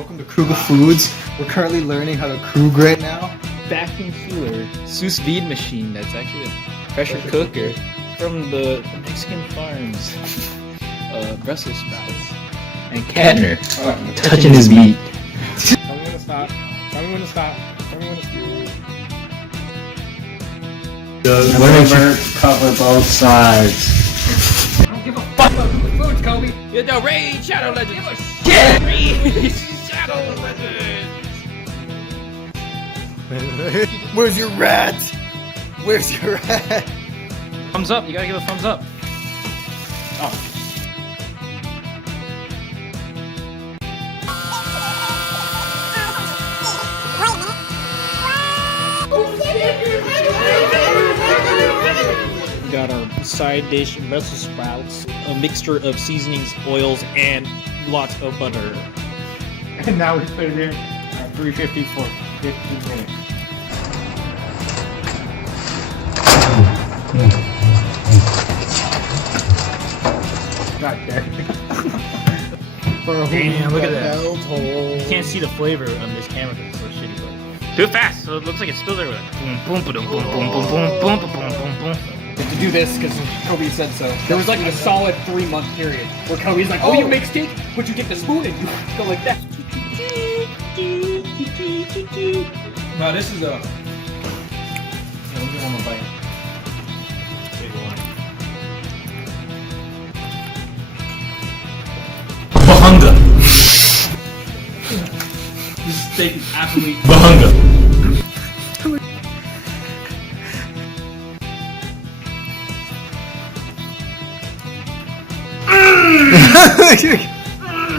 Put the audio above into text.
Welcome to Guga Foods. We're currently learning how to Krug right now. Vacuum sealer, sous vide machine that's actually a pressure cooker from the Mexican farms. Brussels sprouts. And Canner touching his meat. Tell me when to stop. Tell me when to stop. Tell me when to stop. Never cover both sides. I don't give a fuck about Guga Foods, Kobe. You're the Raid Shadow Legends! Give a shit! Raid Shadow Legends! Where's your rat? Where's your rat? Thumbs up, you gotta give a thumbs up. Oh. We got our side dish, Brussels sprouts, a mixture of seasonings, oils, and lots of butter. And now we put it in at 350 for 15 minutes. God damn. Damn, look at that. Hole. You can't see the flavor on this camera because it's so shitty. But too fast, so it looks like it spills everywhere. Boom, boom, boom, boom, boom, boom, boom, boom, boom, boom, boom. To do this because Kobe said so. There was like a solid 3-month period where Kobe's like, "Oh, you make steak, but you take the spoon and you go like that." No, this is a. Yeah, let me get one more bite. Bahanga. This steak is absolutely Bahanga.